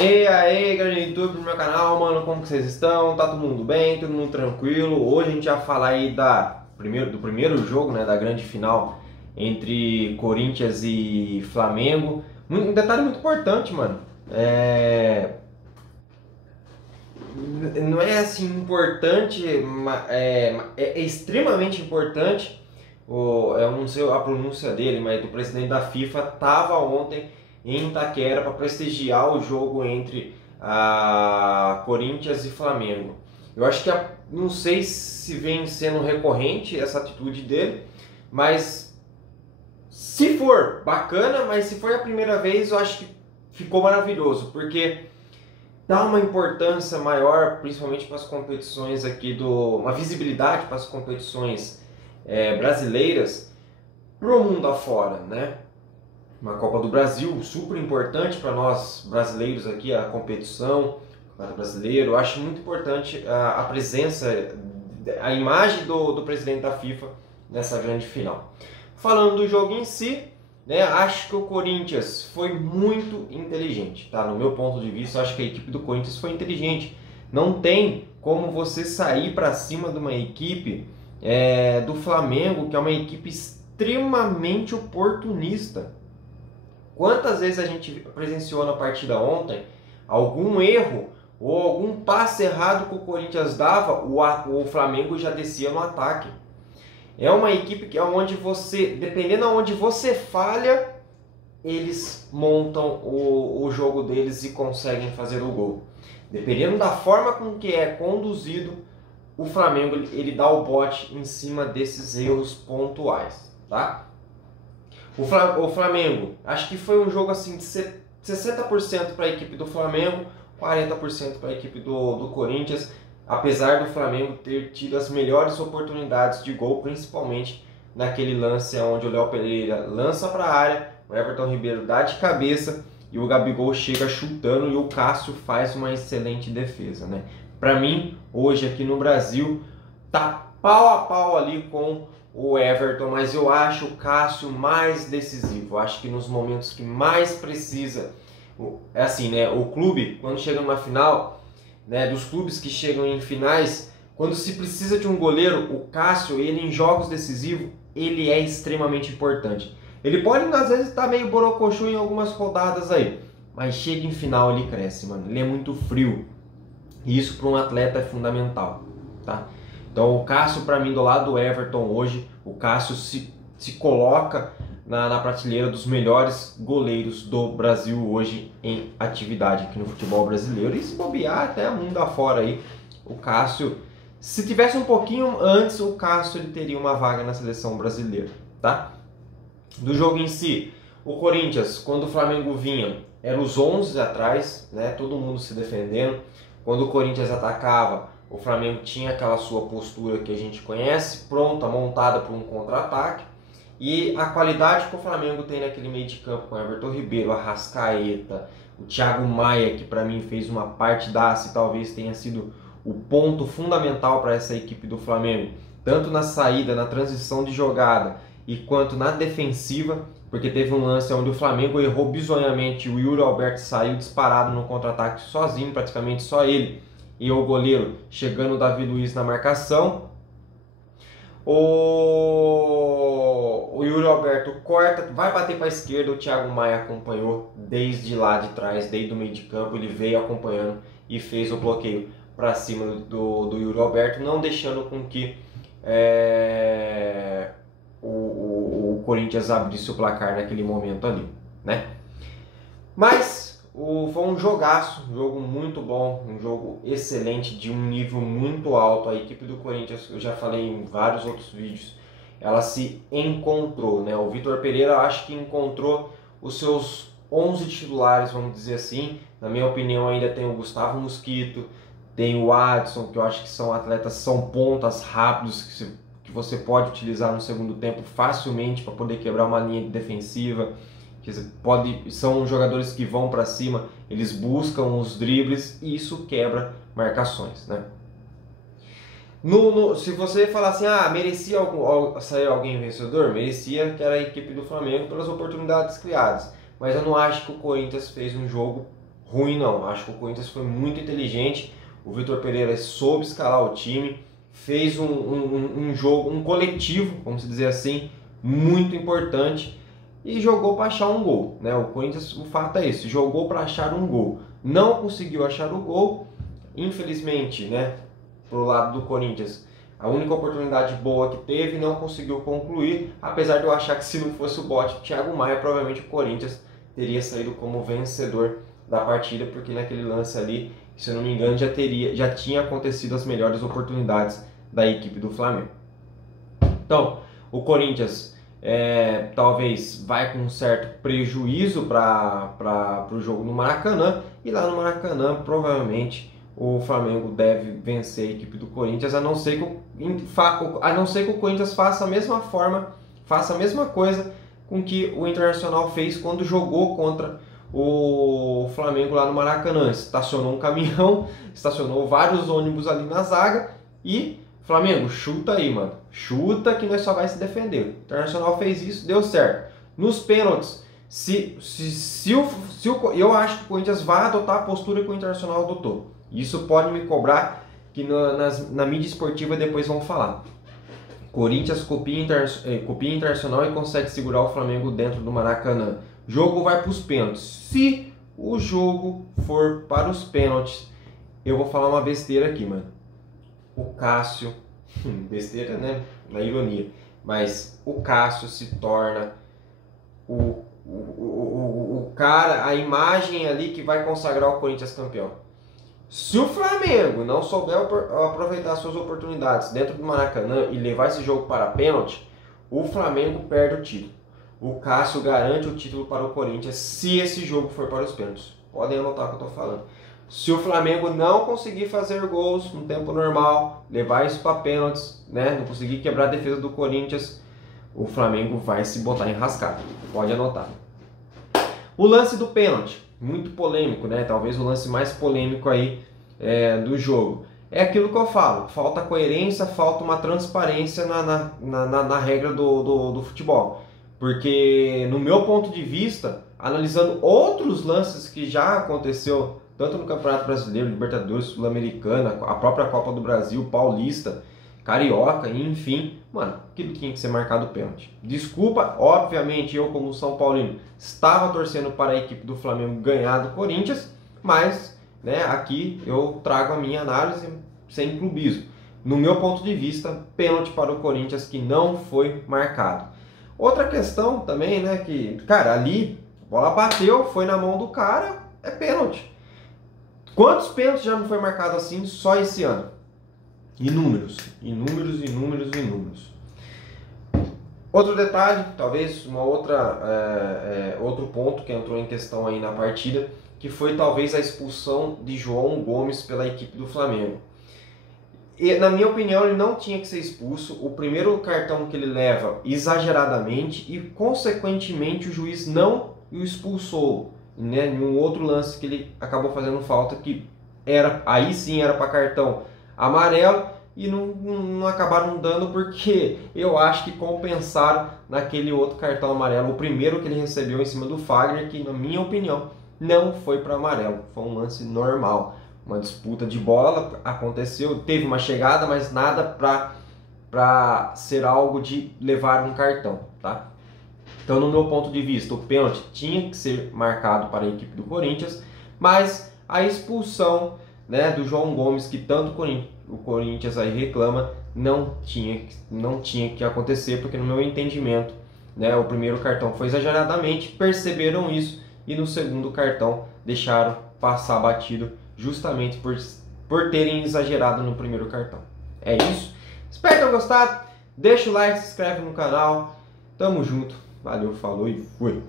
E aí, galera do YouTube, no meu canal, mano, como que vocês estão? Tá todo mundo bem? Todo mundo tranquilo? Hoje a gente vai falar aí do primeiro jogo, né, da grande final entre Corinthians e Flamengo. Um detalhe muito importante, mano. Não é assim importante, é extremamente importante. Eu não sei a pronúncia dele, mas do presidente da FIFA tava ontem em Itaquera para prestigiar o jogo entre a Corinthians e Flamengo. Eu acho que não sei se vem sendo recorrente essa atitude dele, mas se for bacana, mas se for a primeira vez, eu acho que ficou maravilhoso, porque dá uma importância maior, principalmente para as competições uma visibilidade para as competições brasileiras pro mundo afora, né? Uma Copa do Brasil super importante para nós brasileiros aqui, a competição, o Campeonato Brasileiro. Eu acho muito importante a presença, a imagem do presidente da FIFA nessa grande final. Falando do jogo em si, né, acho que o Corinthians foi muito inteligente, tá? No meu ponto de vista, eu acho que a equipe do Corinthians foi inteligente. Não tem como você sair para cima de uma equipe do Flamengo, que é uma equipe extremamente oportunista. Quantas vezes a gente presenciou na partida ontem algum erro ou algum passe errado que o Corinthians dava, o Flamengo já descia no ataque. É uma equipe que onde você, dependendo de onde você falha, eles montam o jogo deles e conseguem fazer o gol. Dependendo da forma com que é conduzido, o Flamengo ele dá o bote em cima desses erros pontuais, tá? O Flamengo, acho que foi um jogo assim de 60% para a equipe do Flamengo, 40% para a equipe do Corinthians, apesar do Flamengo ter tido as melhores oportunidades de gol, principalmente naquele lance onde o Léo Pereira lança para a área, o Everton Ribeiro dá de cabeça e o Gabigol chega chutando e o Cássio faz uma excelente defesa, né? Para mim, hoje aqui no Brasil, tá pau a pau ali com o Everton, mas eu acho o Cássio mais decisivo. Eu acho que nos momentos que mais precisa, é assim, né? O clube, quando chega numa final, né? Dos clubes que chegam em finais, quando se precisa de um goleiro, o Cássio, ele em jogos decisivos, ele é extremamente importante. Ele pode, às vezes, estar meio borocochô em algumas rodadas aí, mas chega em final, ele cresce, mano. Ele é muito frio. E isso para um atleta é fundamental, tá? Então o Cássio, para mim, do lado do Everton hoje, o Cássio se coloca na prateleira dos melhores goleiros do Brasil hoje em atividade aqui no futebol brasileiro. E se bobear até mundo afora aí, o Cássio, se tivesse um pouquinho antes, o Cássio ele teria uma vaga na seleção brasileira, tá? Do jogo em si, o Corinthians, quando o Flamengo vinha, eram os 11 atrás, né? Todo mundo se defendendo. Quando o Corinthians atacava, o Flamengo tinha aquela sua postura que a gente conhece, pronta, montada para um contra-ataque. E a qualidade que o Flamengo tem naquele meio de campo com Everton Ribeiro, Arrascaeta, o Thiago Maia, que para mim fez uma partidaça e talvez tenha sido o ponto fundamental para essa equipe do Flamengo, tanto na saída, na transição de jogada e quanto na defensiva, porque teve um lance onde o Flamengo errou bizonhamente, o Yuri Alberto saiu disparado no contra-ataque sozinho, praticamente só ele, e o goleiro chegando o Davi Luiz na marcação. O Yuri Alberto corta, vai bater para a esquerda, o Thiago Maia acompanhou desde lá de trás, desde o meio de campo, ele veio acompanhando e fez o bloqueio para cima do Yuri Alberto, não deixando com que o Corinthians abrisse o placar naquele momento ali, né? Mas foi um jogaço, um jogo muito bom, um jogo excelente, de um nível muito alto. A equipe do Corinthians, eu já falei em vários outros vídeos, ela se encontrou, né? O Vitor Pereira acho que encontrou os seus 11 titulares, vamos dizer assim. Na minha opinião, ainda tem o Gustavo Mosquito, tem o Adson, que eu acho que são atletas, são pontas rápidos que você pode utilizar no segundo tempo facilmente para poder quebrar uma linha defensiva. São jogadores que vão para cima, eles buscam os dribles e isso quebra marcações, né? Se você falar assim, merecia sair alguém vencedor, merecia que era a equipe do Flamengo pelas oportunidades criadas, mas eu não acho que o Corinthians fez um jogo ruim não. Acho que o Corinthians foi muito inteligente. O Vitor Pereira soube escalar o time, fez um jogo, um coletivo, vamos dizer assim, muito importante e jogou para achar um gol, né? O Corinthians, o fato é esse, jogou para achar um gol, não conseguiu achar o gol, infelizmente, né? Pro lado do Corinthians, a única oportunidade boa que teve não conseguiu concluir, apesar de eu achar que se não fosse o bote Thiago Maia, provavelmente o Corinthians teria saído como vencedor da partida, porque naquele lance ali, se eu não me engano, já tinha acontecido as melhores oportunidades da equipe do Flamengo. Então, o Corinthians talvez vai com um certo prejuízo para o jogo no Maracanã, e lá no Maracanã provavelmente o Flamengo deve vencer a equipe do Corinthians, a não ser que o Corinthians faça a mesma coisa com que o Internacional fez quando jogou contra o Flamengo lá no Maracanã. Estacionou um caminhão, estacionou vários ônibus ali na zaga e Flamengo, chuta aí, mano. Chuta que nós só vai se defender. O Internacional fez isso, deu certo. Nos pênaltis, eu acho que o Corinthians vai adotar a postura que o Internacional adotou. Isso pode me cobrar, que na mídia esportiva depois vão falar. Corinthians copia Internacional e consegue segurar o Flamengo dentro do Maracanã. O jogo vai para os pênaltis. Se o jogo for para os pênaltis, eu vou falar uma besteira aqui, mano. O Cássio, besteira, né? Na ironia, mas o Cássio se torna o cara, a imagem ali que vai consagrar o Corinthians campeão. Se o Flamengo não souber aproveitar suas oportunidades dentro do Maracanã e levar esse jogo para pênalti, o Flamengo perde o título. O Cássio garante o título para o Corinthians se esse jogo for para os pênaltis. Podem anotar o que eu estou falando. Se o Flamengo não conseguir fazer gols no tempo normal, levar isso para pênaltis, né, não conseguir quebrar a defesa do Corinthians, o Flamengo vai se botar enrascado. Pode anotar. O lance do pênalti, muito polêmico, né? Talvez o lance mais polêmico aí do jogo. É aquilo que eu falo, falta coerência, falta uma transparência na regra do futebol. Porque, no meu ponto de vista, analisando outros lances que já aconteceu, tanto no Campeonato Brasileiro, Libertadores, Sul-Americana, a própria Copa do Brasil, Paulista, Carioca, enfim, mano, aquilo tinha que ser marcado pênalti. Desculpa, obviamente eu como São Paulino estava torcendo para a equipe do Flamengo ganhar do Corinthians, mas né, aqui eu trago a minha análise sem clubismo. No meu ponto de vista, pênalti para o Corinthians que não foi marcado. Outra questão também, né, que, cara, ali, a bola bateu, foi na mão do cara, é pênalti. Quantos pênaltis já não foi marcado assim só esse ano? Inúmeros. Outro detalhe, talvez outro ponto que entrou em questão aí na partida, que foi talvez a expulsão de João Gomes pela equipe do Flamengo. E, na minha opinião, ele não tinha que ser expulso. O primeiro cartão que ele leva exageradamente e, consequentemente, o juiz não o expulsou. Né? Em um outro lance que ele acabou fazendo falta, que aí sim era para cartão amarelo, e não acabaram dando porque eu acho que compensaram naquele outro cartão amarelo, o primeiro que ele recebeu em cima do Fagner, que na minha opinião não foi para amarelo, foi um lance normal, uma disputa de bola, aconteceu, teve uma chegada, mas nada para ser algo de levar um cartão, tá? Então, no meu ponto de vista, o pênalti tinha que ser marcado para a equipe do Corinthians, mas a expulsão, né, do João Gomes, que tanto o Corinthians aí reclama, não tinha que acontecer, porque no meu entendimento, né, o primeiro cartão foi exageradamente, perceberam isso e no segundo cartão deixaram passar batido justamente por terem exagerado no primeiro cartão. É isso. Espero que tenham gostado. Deixa o like, se inscreve no canal. Tamo junto. Valeu, falou e fui!